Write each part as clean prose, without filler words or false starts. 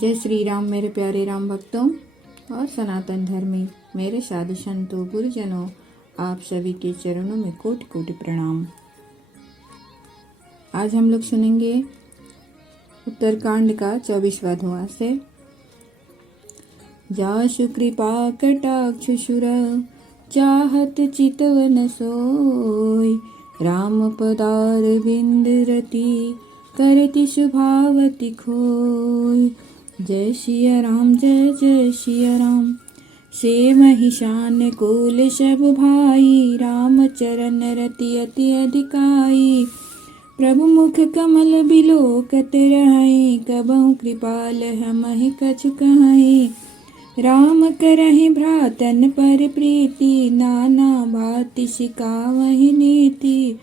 जय श्री राम मेरे प्यारे राम भक्तों और सनातन धर्मी मेरे साधु संतों गुरुजनों, आप सभी के चरणों में कोटि कोटि प्रणाम। आज हम लोग सुनेंगे उत्तरकांड का 24वां ध्वास। जासु कृपा कटाक्ष सुर चाहत चितवन सोय, राम पदार बिंद रति करति सुभावति खोय। जय सिया राम जय जय सिया राम, से महिषान कुल सब भाई, राम चरण रति अति अधिकाई। प्रभु मुख कमल बिलोकत रहे, कबहु कृपाल हमहि कछु कहाई। राम करहि भ्रातन पर प्रीति, नाना भांति सिखावहि नीति।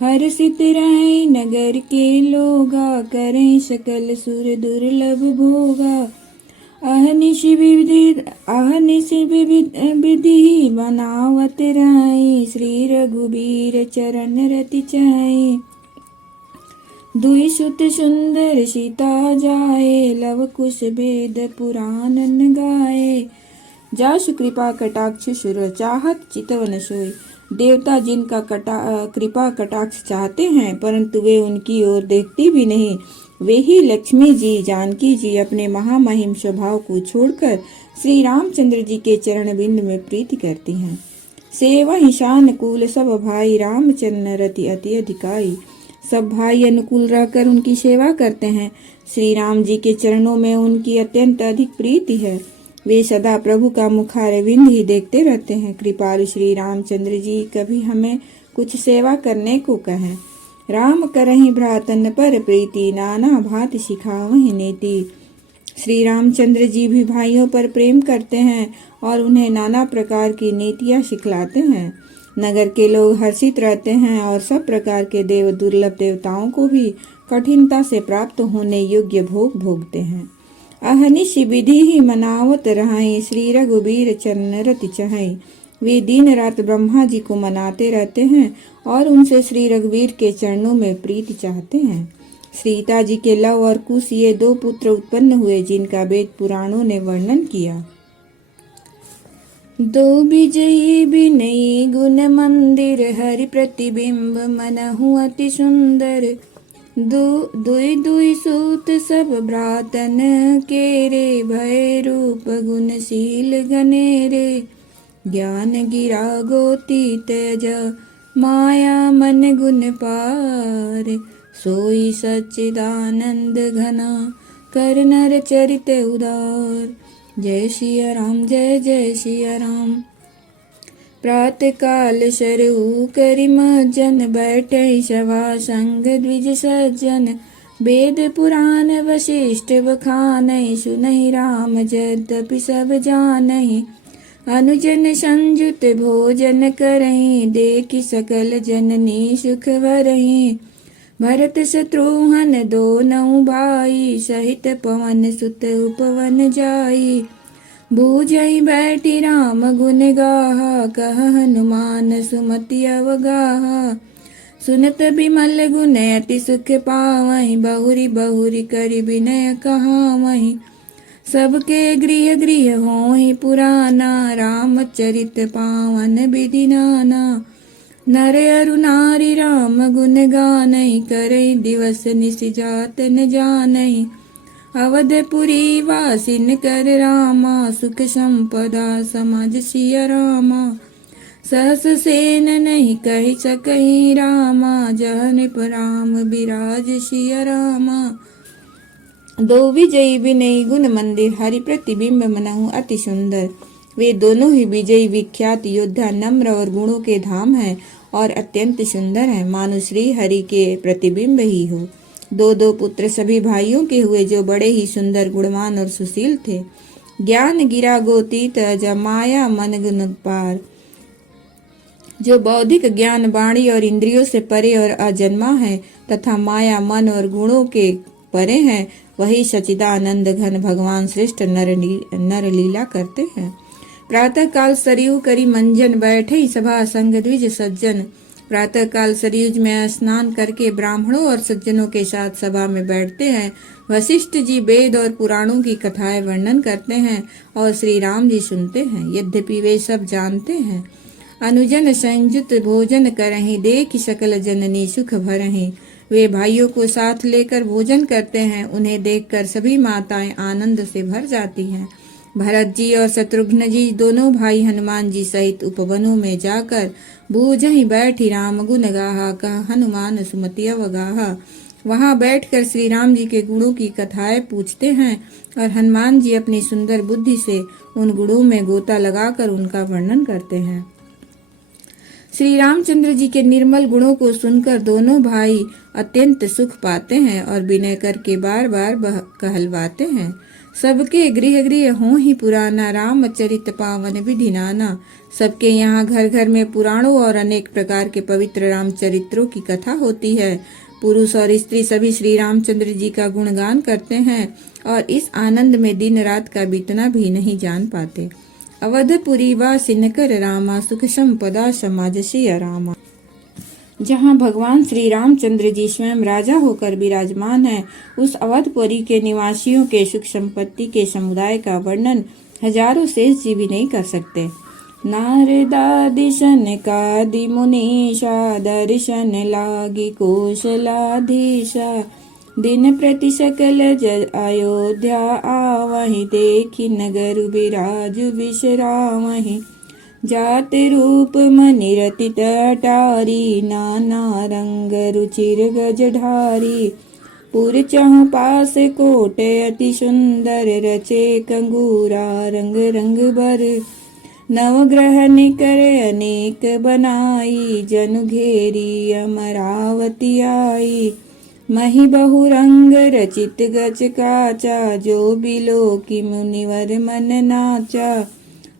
हर्षित रहे नगर के लोगा, करें सकल सुर दुर्लभ भोगा। अहनिश विधि बनावत रहे, श्री रघुबीर चरण रति चाहे। दुई सुत सुंदर सीता जाए, लव कुश भेद पुराण गाए। जासु कृपा कटाक्ष सुर चाहत चितवन सोय। देवता जिनका कृपा कटाक्ष चाहते हैं, परंतु वे उनकी ओर देखती भी नहीं, वे ही लक्ष्मी जी जानकी जी अपने महामहिम स्वभाव को छोड़कर श्री रामचंद्र जी के चरण बिंद में प्रीति करती हैं। सेवा ईशान कुल सब भाई, रामचरण रति अति अधिकाई। सब भाई अनुकूल रहकर उनकी सेवा करते हैं। श्री राम जी के चरणों में उनकी अत्यंत अधिक प्रीति है। वे सदा प्रभु का मुखारविंद ही देखते रहते हैं। कृपालु श्री रामचंद्र जी कभी हमें कुछ सेवा करने को कहें। राम करहि भ्रातन पर प्रीति, नाना भांति सिखावहि नीति। श्री रामचंद्र जी भी भाइयों पर प्रेम करते हैं और उन्हें नाना प्रकार की नीतियाँ सिखलाते हैं। नगर के लोग हर्षित रहते हैं और सब प्रकार के दुर्लभ देवताओं को भी कठिनता से प्राप्त होने योग्य भोग भोगते हैं। अहनिश विधि ही मनावत रहाई, श्री रघुबीर चरण रति चाहे। वे दिन रात ब्रह्मा जी को मनाते रहते हैं और उनसे श्री रघुवीर के चरणों में प्रीति चाहते हैं। सीता जी के लव और कुश ये दो पुत्र उत्पन्न हुए, जिनका वेद पुराणों ने वर्णन किया। दो विजयी विनयी गुण मंदिर, हरि प्रतिबिंब मनहु अति सुंदर। दुई दुई सूत सब भ्रातन केरे, भय रूप गुणशील गनेरे। ज्ञान गिरा गोती तेज, माया मन गुण पार। सोई सच्चिदानंद घना, कर नर चरित उदार। जय सिया राम जय जय सिया राम। प्रातः काल सरहु करि मज्जन, बैठे सभा संग द्विज सज्जन। वेद पुराण वशिष्ठ बखानहि, सुनहि राम यद्यपि सब जानहि। अनुजन संयुत भोजन करहि, देखि सकल जननी सुख भरहि। भरत शत्रुघ्न दोनों भाई, सहित पवन सुत उपवन जाई। बूझहि बैठी राम गुण गाहा, कह हनुमान सुमति अवगाहा। सुनत बिमल गुण अति सुख पावहि, बहुरी बहुरी करि विनय कहावहि। सबके गृह गृह होहि पुराना, रामचरित पावन विधि नाना। नर अरु नारी राम गुण गानहि, करहि दिवस निश जात न जानहि। अवधपुरी वासिन कर रामा, सुख संपदा समझ सिया रामा। सहस सेन नहीं कहि सकहि रामा, जह नृप राम बिराज सिया रामा। दो विजयी विनयी गुण मंदिर, हरि प्रतिबिंब मनहु अति सुंदर। वे दोनों ही विजयी विख्यात योद्धा नम्र और गुणों के धाम हैं और अत्यंत सुंदर हैं, मानो श्री हरि के प्रतिबिंब ही हो। दो दो पुत्र सभी भाइयों के हुए, जो बड़े ही सुंदर गुणवान और सुशील थे। ज्ञान गिरा गोतीत, माया मन गुण पार। जो बौद्धिक ज्ञान वाणी और इंद्रियों से परे और अजन्मा है, तथा माया मन और गुणों के परे हैं, वही सच्चिदानंद घन भगवान श्रेष्ठ नर लीला करते हैं। प्रातः काल सरयू करी मंजन, बैठे सभा संग द्विज सज्जन। प्रातःकाल सरयुज में स्नान करके ब्राह्मणों और सज्जनों के साथ सभा में बैठते हैं। वशिष्ठ जी वेद और पुराणों की कथाएं वर्णन करते हैं और श्री राम जी सुनते हैं। यद्यपि वे सब जानते हैं, अनुजन संयुत भोजन करहीं, देख सकल जननी सुख भरहीं। वे भाइयों को साथ लेकर भोजन करते हैं। उन्हें देखकर सभी माताएं आनंद से भर जाती हैं। भरत जी और शत्रुघ्न जी दोनों भाई हनुमान जी सहित उपवनों में जाकर बूझहि बैठी राम गुण गाहा, कहा हनुमान सुमति अवगाहा। वहां बैठकर श्री राम जी के गुणों की कथाएं पूछते हैं और हनुमान जी अपनी सुंदर बुद्धि से उन गुणों में गोता लगाकर उनका वर्णन करते हैं। श्री रामचंद्र जी के निर्मल गुणों को सुनकर दोनों भाई अत्यंत सुख पाते हैं और विनय करके बार बार कहलवाते हैं। सबके गृह गृह हों ही पुराना, रामचरित पावन विधि नाना। सबके यहाँ घर घर में पुराणों और अनेक प्रकार के पवित्र रामचरित्रों की कथा होती है। पुरुष और स्त्री सभी श्री रामचंद्र जी का गुणगान करते हैं और इस आनंद में दिन रात का बीतना भी नहीं जान पाते। अवधपुरी वासिन कर रामा, सुख संपदा समाज सिया रामा। जहाँ भगवान श्री रामचंद्र जी स्वयं राजा होकर विराजमान है, उस अवधपुरी के निवासियों के सुख संपत्ति के समुदाय का वर्णन हजारों शेष जी भी नहीं कर सकते। नारदादि सनकादि मुनीषा, दर्शन लागी कौशलाधीशा। दिन प्रति सकल जन अयोध्या आवहि, देखी नगर विराज विश्रामहि। जात रूप मनि रतित अटारी, नाना रंग रुचिर गजधारी। पुर चहु पास कोट अति सुंदर, रचे कंगूरा रंग रंग बर। नवग्रह निकर अनेक बनाई, जनु घेरी अमरावती आई। मही बहुरंग रचित गज काचा, जो बिलो की मुनिवर मन नाचा।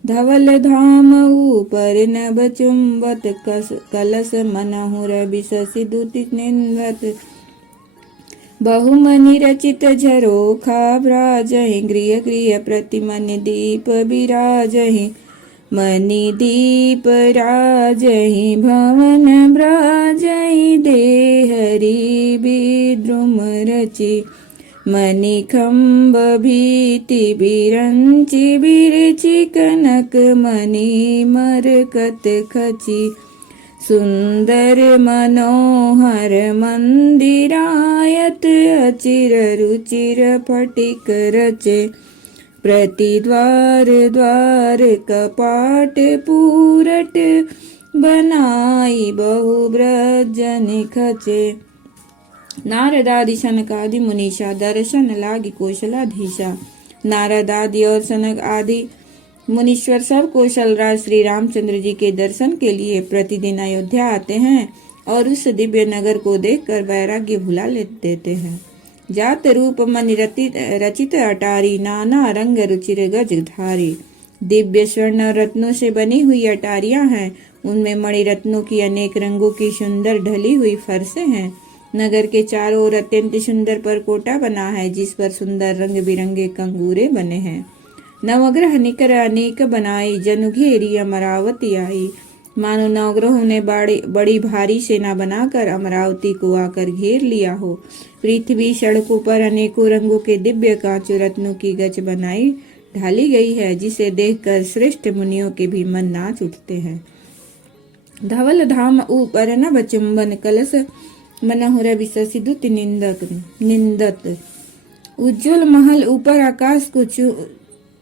धवल धाम ऊपर नभ चुंबत, कलश मनहु रवि शशि दुति निन्वत। बहुमनि रचित झरोखा ब्राजहि, गृह गृह प्रति मनि दीप विराजहि। मणि दीप राजहि भवन ब्राजहि, देहरी विद्रुम रचि। मणिखंब भीति बिरंचि, बिरचि कनक मणि मरकत खचि। सुंदर मनोहर मंदिरायत, अचिर रुचिर फटिक रचे। प्रति द्वार द्वार कपाट पूरट, बनाई बहु ब्रजन खचे। नारदादि सनकादि मुनीषा, दर्शन लागी कौशलाधीशा। नारद आदि और सनक आदि मुनीश्वर सब कौशलराज श्री रामचंद्र जी के दर्शन के लिए प्रतिदिन अयोध्या आते हैं और उस दिव्य नगर को देखकर वैराग्य भुला देते हैं। जात रूप मनि रचित अटारी, नाना रंग रुचिर गजधारी। दिव्य स्वर्ण और रत्नों से बनी हुई अटारियां हैं, उनमें मणि रत्नों की अनेक रंगों की सुंदर ढली हुई फरसें हैं। नगर के चारों ओर अत्यंत सुंदर परकोटा बना है, जिस पर सुंदर रंग बिरंगे कंगूरे बने हैं। नवग्रह निकर अनेक बनाई, जनु घेरी अमरावती आई। मानो नवग्रहों ने बड़ी भारी सेना बनाकर अमरावती को आकर घेर लिया हो। पृथ्वी सड़कों पर अनेकों रंगों के दिव्य कांचों रत्नों की गच बनाई ढाली गई है, जिसे देखकर श्रेष्ठ मुनियों के भी मन नाच उठते हैं। धवल धाम ऊपर नभ चुंबन, कलश मनहु रवि शशि दुति निंदत। उज्ज्वल महल ऊपर आकाश को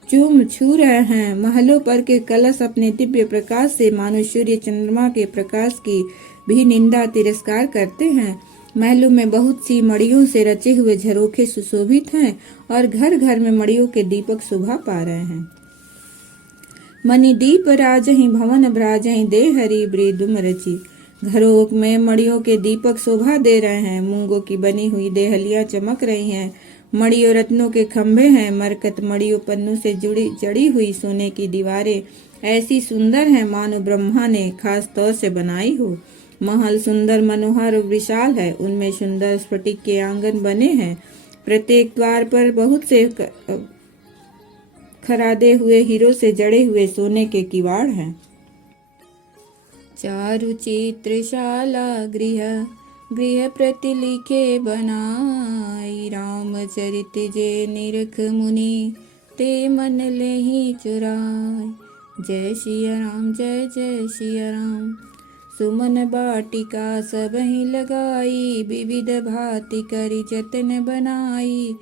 चूम छू रहे हैं। महलों पर के कलश अपने दिव्य प्रकाश से मानो सूर्य चंद्रमा के प्रकाश की भी निंदा तिरस्कार करते हैं। महलों में बहुत सी मड़ियों से रचे हुए झरोखे सुशोभित हैं और घर घर में मड़ियों के दीपक शोभा पा रहे हैं। मणि दीप राजहि भवन ब्राजहि, देहरी वृदुम रचि। घरों में मड़ियों के दीपक शोभा दे रहे हैं। मूंगों की बनी हुई देहलियां चमक रही हैं। मड़ियों रत्नों के खंभे हैं। मरकत मड़ियों पन्नों से जड़ी हुई सोने की दीवारें ऐसी सुंदर हैं मानो ब्रह्मा ने खास तौर से बनाई हो। महल सुंदर मनोहर और विशाल है। उनमें सुंदर स्फटिक के आंगन बने हैं। प्रत्येक द्वार पर बहुत से खरादे हुए हीरों से जड़े हुए सोने के किवाड़ हैं। चारु चित्रशाला गृह गृह प्रति लिखे बनाई। रामचरित जे निरख मुनि ते मन लेहि चुराई। जय सिया राम जय जय सिया राम। सुमन बाटिका सबहि लगाई। विविध भांति करि जतन बनाई।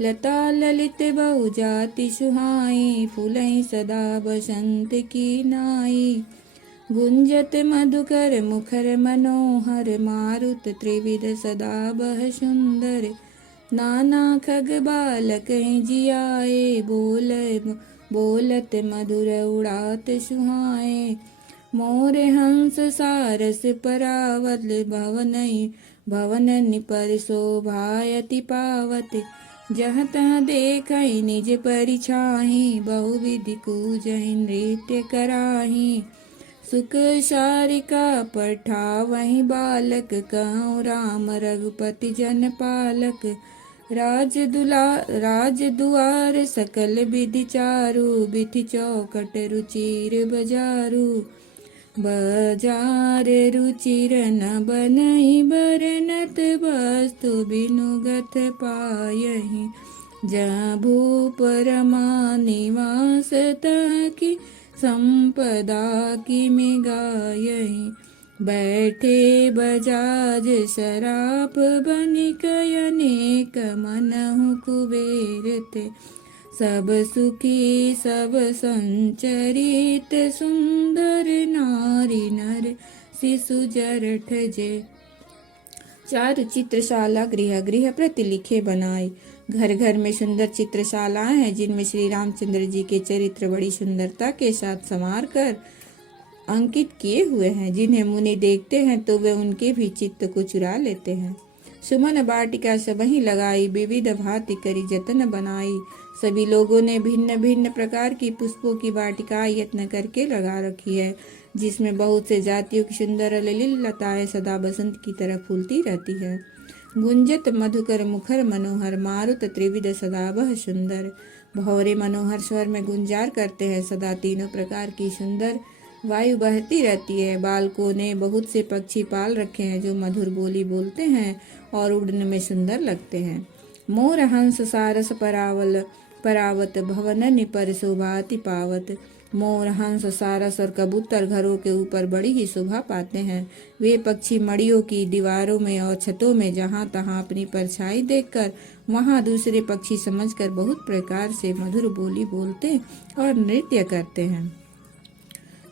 लता ललित बहु जाति सुहाई। फूलहि सदा बसंत की नाई। गुंजत मधुकर मुखर मनोहर। मारुत त्रिविध सदा बह सुंदर। नाना खग बालक जियाए। बोलत मधुर उड़ात सुहाए। मोर हंस सारस परावत। भवन पर शोभायति पावत। जहाँ तहाँ देखहि निज परिछाहि। बहुविधि कूजहि नृत्य कराहि। सुख सारिका पठावहि बालक। कहूँ राम रघुपति जन पालक। राज दुआर सकल विधि चारु। बिधि चौखट रुचिर बजारू। बजार रुचिर न बनहि बरनत। वस्तु बिनुगत पायहि। जहाँ भूप रमा निवास तहाँ की संपदा की में गायहि। बैठे बजाज सराप बनिक अनेक मनहु कुबेर ते। सब सुखी सब संचरित सुंदर नारी नर शिशु जरठ जे। चारु चित्रशाला गृह गृह प्रति लिखे बनाई। घर घर में सुंदर चित्रशालाएं हैं जिनमें श्री रामचंद्र जी के चरित्र बड़ी सुंदरता के साथ संवार कर अंकित किए हुए हैं। जिन्हें मुनि देखते हैं तो वे उनके भी चित्त को चुरा लेते हैं। सुमन बाटिका सबहि लगाई। विविध भांति करि जतन बनाई। सभी लोगों ने भिन्न भिन्न प्रकार की पुष्पों की वाटिका यत्न करके लगा रखी है, जिसमें बहुत से जातियों की सुंदर ललित लताएं सदा बसंत की तरह फूलती रहती है। गुंजत मधुकर मुखर मनोहर। मारुत त्रिविध सदा बह सुंदर। भौरे मनोहर स्वर में गुंजार करते हैं। सदा तीनों प्रकार की सुंदर वायु बहती रहती है। बालकों ने बहुत से पक्षी पाल रखे हैं जो मधुर बोली बोलते हैं और उड़ने में सुंदर लगते हैं। मोर हंस सारस परावत। भवन पर शोभाति पावत। मोर हंस सारस और कबूतर घरों के ऊपर बड़ी ही शोभा पाते हैं। वे पक्षी मड़ियों की दीवारों में और छतों में जहाँ तहाँ अपनी परछाई देखकर वहाँ दूसरे पक्षी समझकर बहुत प्रकार से मधुर बोली बोलते और नृत्य करते हैं।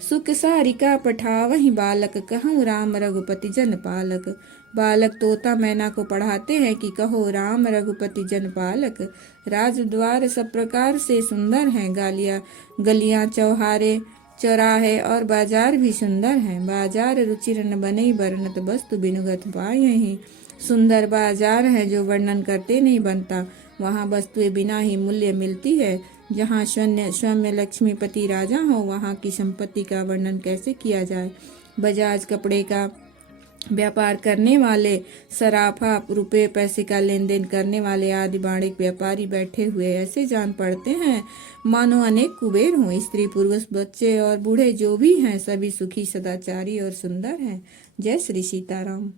सुख सारिका पठावहि बालक। कहूँ राम रघुपति जन पालक। बालक तोता मैना को पढ़ाते हैं कि कहो राम रघुपति जन पालक। राजद्वार सब प्रकार से सुंदर हैं। गलियां चौराहे और बाजार भी सुंदर हैं। बाजार रुचिर न बने बरनत। वस्तु बिनुगत पायहि। सुंदर बाजार है जो वर्णन करते नहीं बनता। वहाँ वस्तुएं बिना ही मूल्य मिलती है। जहाँ स्वयं लक्ष्मीपति राजा हो वहाँ की संपत्ति का वर्णन कैसे किया जाए। बजाज कपड़े का व्यापार करने वाले, सराफा रुपए पैसे का लेन देन करने वाले आदि वाणिज्य व्यापारी बैठे हुए ऐसे जान पड़ते हैं मानो अनेक कुबेर हों। स्त्री पुरुष बच्चे और बूढ़े जो भी हैं सभी सुखी सदाचारी और सुंदर हैं। जय श्री सीताराम।